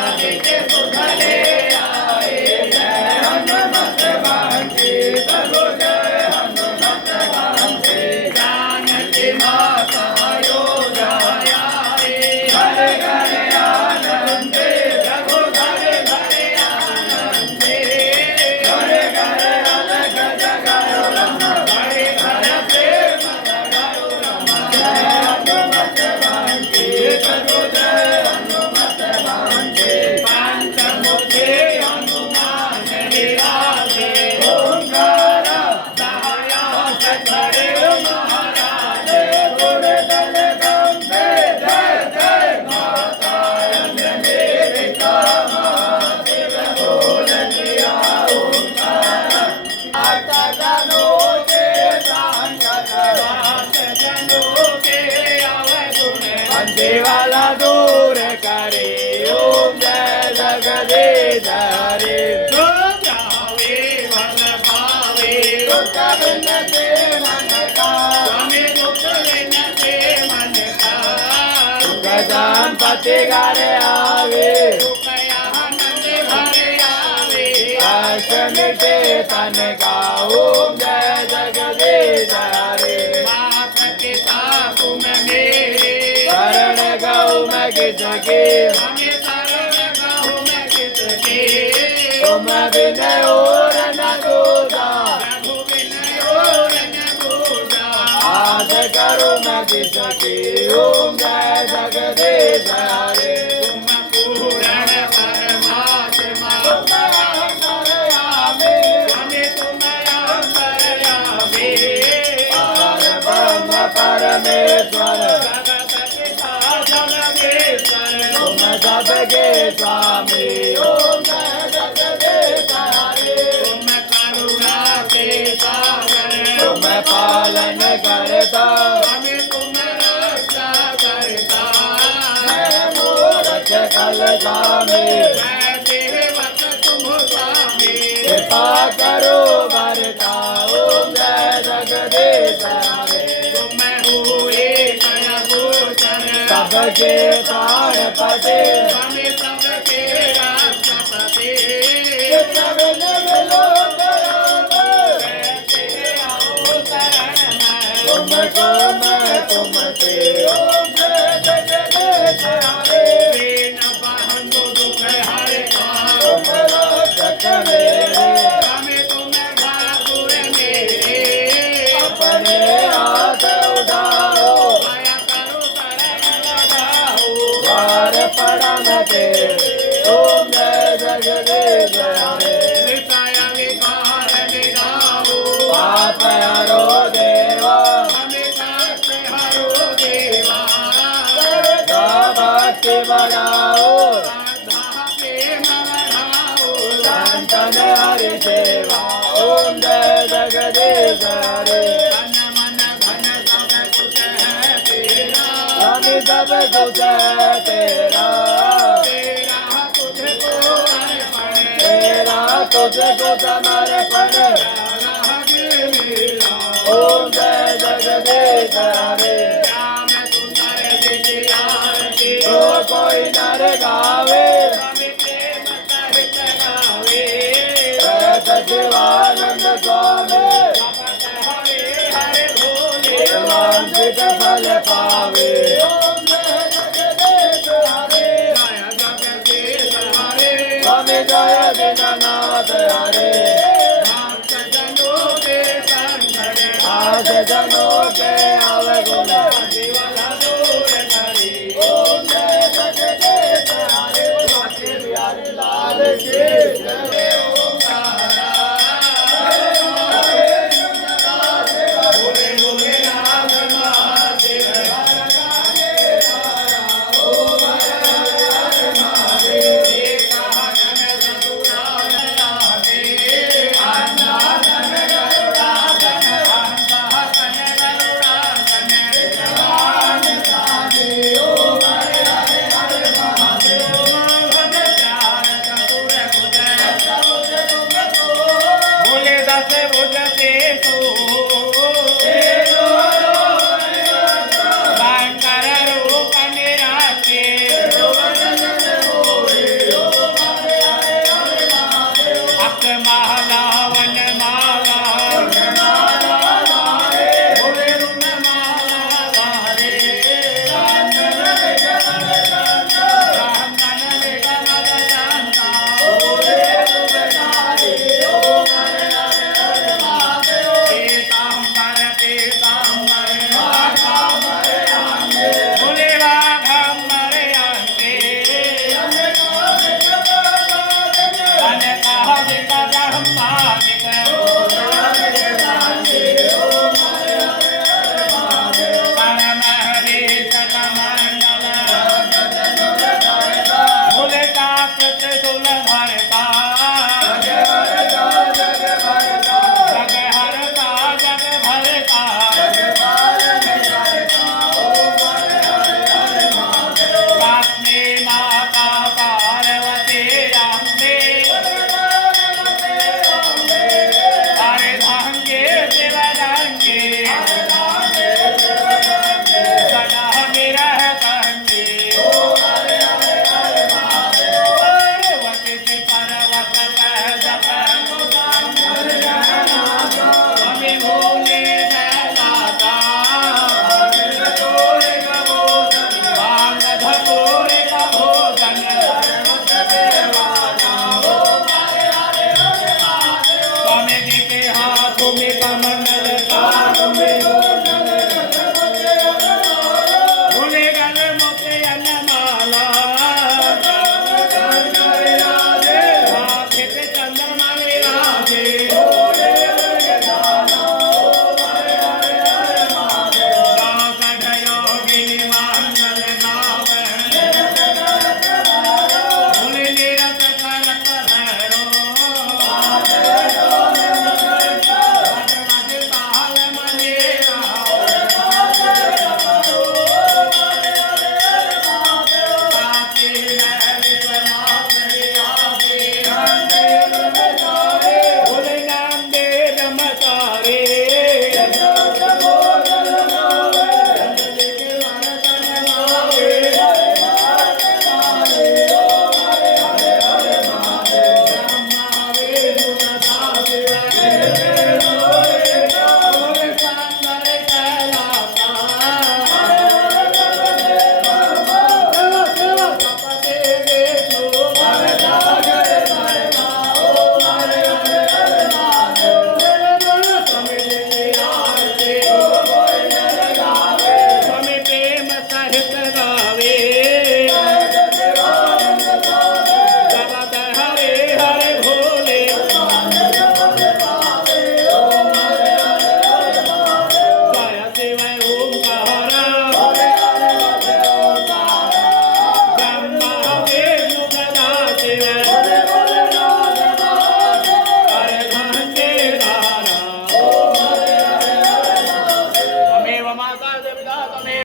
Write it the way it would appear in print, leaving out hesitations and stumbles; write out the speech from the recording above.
आदित्य सुधरे आए जय हनुमत बंटी प्रभु जय हनुमत बंटी जानकी माता योध्या घर घर आनंदे प्रभु घर घर आनंदे घर घर अलग जगायो रम घर घर प्रेम लगायो रम जय हनुमत बंटी प्रभु जय हनुमत बंटी पंचमुखी हनुमान विराजे ओंकार सहाया सखरे महाराज गुरुदल गंभे जय जय माता अंजनी महादेव बोल दिया ओंकार आता जनो के संगत रात जनो के अवगुण बंदे वाला दूर करे ओम जय जगदीश हरे जो जावे मन पावे दुख विनते मन का स्वामी दुख विनते मन का सुख संपत्ति घर आवे सुख आनंद घर आवे कष्ट मिटे तन का ओम जय जगदीश हरे मात पिता तुम मेरे शरण गौ मैं किसके हमें शरण गौ मैं किसके तुम बिन और न दूजा प्रभु बिन और न दूजा आस करो मैं किसके ओम जय जगदीश हरे तुम पूर्ण परमात्मा तुम अंतर्यामी स्वामी तुम अंतर्यामी पार ब्रह्म परमेश्वर जगत पिता जगदीश्वर तुम सबके स्वामी ओम जय जगदीश हरे तुम करुणा के सागर तुम पालन करता स्वामी तुम रक्षा करता मैं मूर्ख कल स्वामी मैं देवत तुम स्वामी कृपा करो भरता ओम जय जगदीश हरे तुम हुए कया गोचर सबके प्राण पते स्वामी सबके राष्ट्रपति श्रवण मिलो कैसे आओ शरण में तुमको मैं तुमसे ओम जय जगदीश हरे दीन बंधु दुख हरता तुम रक्षक मेरे स्वामी तुम ठाकुर मेरे अपने हाथ उठाओ माया करो शरण लगाओ द्वार पड़ा मैं तेरे ओम जय जगदीश हरे विषय विकार निधाओ पाप हरो देवा हमेशा से हरो देवा भक्ति बढ़ाओ श्रद्धा प्रेम बढ़ाओ संतन हरि सेवा ओम जय जगदीश हरे तन मन धन सब कुछ है तेरा स्वामी सब कुछ है तेरा तेरा तुझको अर्पण तेरा तुझको समर्पण ओम जय जगदीश हरे श्याम सुंदर दिव्यारती जो कोई नर गावे स्वामी प्रेम सहित गावे सचिवानंद स्वामी जपत हरे हरे भोले वांछित फल पावे ओम जय जगदीश हरे जय जगदीश हरे स्वामी जय दीननाथ हरे भक्त जनों के संकट आस जनों के अवगुण जीवन दूर करी ओम जय जगदीश हरे स्वामी बिहारी लाल की जय ओंकारा भोले भोले नाथ महादेव ओम हर हर महादेव एक हन ससुरालयाते अन्नाधन गरुडाधन हंसहसन गरुडाधन महादेव